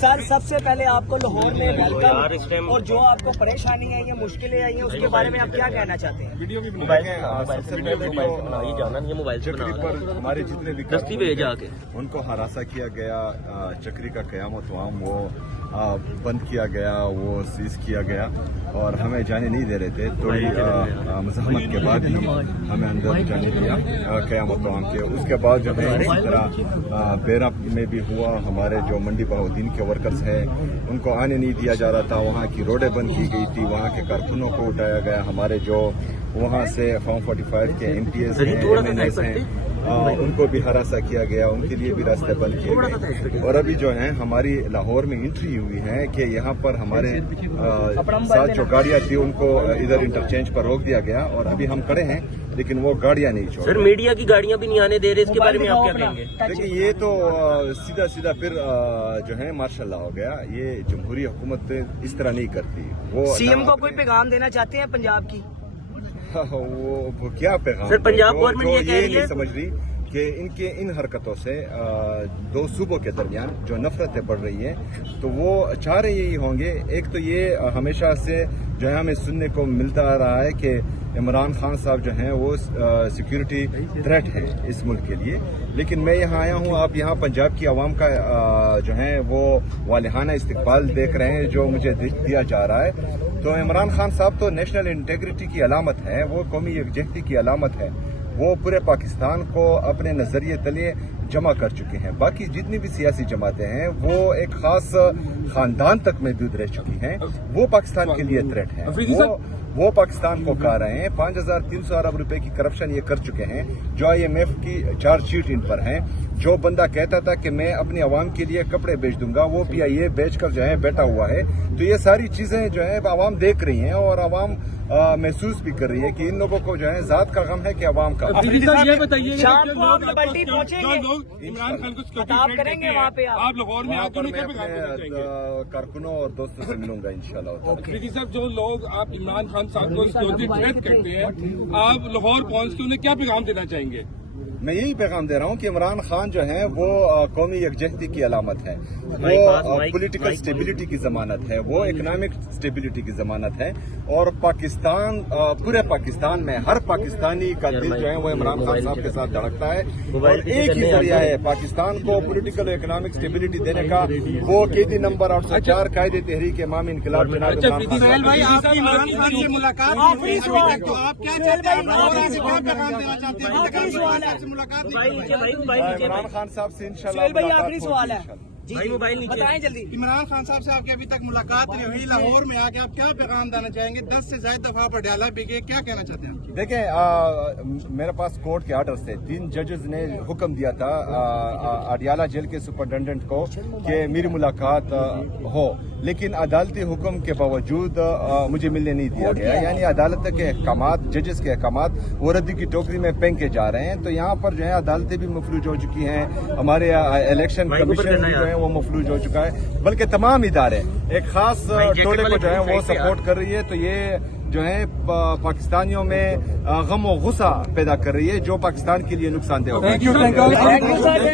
سر سب سے پہلے آپ کو لاہور میں ویلکم، اور جو آپ کو پریشانی آئی ہیں، مشکلیں آئی ہیں، اس کے بارے میں آپ کیا کہنا چاہتے ہیں؟ ہمارے جتنے بھی ان کو ہراساں کیا گیا، چکری کا قیام و توام وہ بند کیا گیا، وہ سیز کیا گیا اور ہمیں جانے نہیں دے رہے تھے۔ تھوڑی مزاحمت کے بعد ہی ہمیں اندر جانے دیا قیام و توام کے۔ اس کے بعد جو ہے اسی طرح بیرا میں بھی ہوا، ہمارے جو منڈی بہاؤدین کے ورکرز ہیں ان کو آنے نہیں دیا جا رہا تھا، وہاں کی روڈیں بند کی گئی تھی، وہاں کے کارکنوں کو اٹھایا گیا، ہمارے جو وہاں سے فارم 45 کے MPs ہیں، MNAs ہیں، ان کو بھی ہراساں کیا گیا، ان کے لیے بھی راستے بند کیے گئے۔ اور ابھی جو ہیں ہماری لاہور میں انٹری ہوئی ہے کہ یہاں پر ہمارے ساتھ جو گاڑیاں تھی ان کو ادھر انٹرچینج پر روک دیا گیا اور ابھی ہم کھڑے ہیں لیکن وہ گاڑیاں نہیں چھوڑ۔ سر میڈیا کی گاڑیاں بھی نہیں آنے دے رہے، اس کے بارے میں آپ کیا کہیں گے؟ دیکھیں یہ تو سیدھا پھر جو ہے ماشاء اللہ ہو گیا، یہ جمہوری حکومت اس طرح نہیں کرتی۔ وہ CM کو کوئی پیغام دینا چاہتے ہیں پنجاب کی؟ وہ کیا پیغام؟ سر پنجاب گورنمنٹ یہ کہہ رہی ہے نہیں سمجھ رہی کہ ان حرکتوں سے دو صوبوں کے درمیان جو نفرتیں بڑھ رہی ہیں، تو وہ چاہ رہے یہی ہوں گے۔ ایک تو یہ ہمیشہ سے جو ہے ہمیں سننے کو ملتا آ رہا ہے کہ عمران خان صاحب جو ہیں وہ سیکیورٹی تھریٹ ہے اس ملک کے لیے، لیکن میں یہاں آیا ہوں، آپ یہاں پنجاب کی عوام کا جو ہے وہ والہانہ استقبال دیکھ رہے ہیں جو مجھے دیا جا رہا ہے۔ تو عمران خان صاحب تو نیشنل انٹیگریٹی کی علامت ہے، وہ قومی یکجہتی کی علامت ہے، وہ پورے پاکستان کو اپنے نظریے تلے جمع کر چکے ہیں۔ باقی جتنی بھی سیاسی جماعتیں ہیں وہ ایک خاص خاندان تک محدود رہ چکی ہیں، وہ پاکستان کے لیے تھریٹ ہیں، وہ پاکستان کو کہہ رہے ہیں۔ 5300 ارب روپے کی کرپشن یہ کر چکے ہیں، جو IMF کی چارج شیٹ ان پر ہیں۔ جو بندہ کہتا تھا کہ میں اپنی عوام کے لیے کپڑے بیچ دوں گا، وہ PIA بیچ کر جو ہے بیٹھا ہوا ہے۔ تو یہ ساری چیزیں جو ہے عوام دیکھ رہی ہیں اور عوام محسوس بھی کر رہی ہے کہ ان لوگوں کو جو ہے ذات کا غم ہے کہ عوام کا۔ یہ بتائیے کریں گے وہاں پہ آپ لاہور میں آ کر کارکنوں اور دوستوں سے ملوں گا انشاءاللہ۔ افریدی صاحب، جو لوگ آپ عمران خان صاحب کو سیکورٹی تھریٹ کرتے ہیں، آپ لاہور پہنچ کے انہیں کیا پیغام دینا چاہیں گے؟ میں یہی پیغام دے رہا ہوں کہ عمران خان جو ہے وہ قومی یکجہتی کی علامت ہے، وہ پولیٹیکل سٹیبلٹی کی ضمانت ہے، وہ اکنامک سٹیبلٹی کی ضمانت ہے، اور پاکستان پورے پاکستان میں ہر پاکستانی کا دل جو ہے وہ عمران خان صاحب کے ساتھ دھڑکتا ہے، اور ایک ہی ذریعہ ہے پاکستان کو پولیٹیکل اور اکنامک سٹیبلٹی دینے کا، وہ قیدی نمبر 804 قائد تحریک امام انقلاب جناب عمران خان عمران خان صاحب سے انشاءاللہ آخری سوال ہے بتائیں جلدی۔ عمران خان صاحب سے آپ کی ابھی تک ملاقات نہیں ہوئی، لاہور میں آ کے آپ کیا پیغام دینا چاہیں گے؟ 10 سے زائد دفعہ پٹیالہ بھی گئے، کیا کہنا چاہتے ہیں؟ دیکھیں میرے پاس کورٹ کے آرڈر سے 3 ججز نے حکم دیا تھا اڈیالہ جیل کے سپرنٹینڈنٹ کو کہ میری ملاقات ہو، لیکن عدالتی حکم کے باوجود مجھے ملنے نہیں دیا گیا، یعنی عدالت کے احکامات، ججز کے احکامات وہ ردی کی ٹوکری میں پھینکے جا رہے ہیں۔ تو یہاں پر جو ہے عدالتیں بھی مفلوج ہو چکی ہیں، ہمارے الیکشن کمیشن بھی جو ہے وہ مفلوج ہو چکا ہے، بلکہ تمام ادارے ایک خاص ٹولے کو جو ہے وہ سپورٹ کر رہی ہے۔ تو یہ جو ہے پاکستانیوں میں غم و غصہ پیدا کر رہی ہے، جو پاکستان کے لیے نقصان دہ ہوگا۔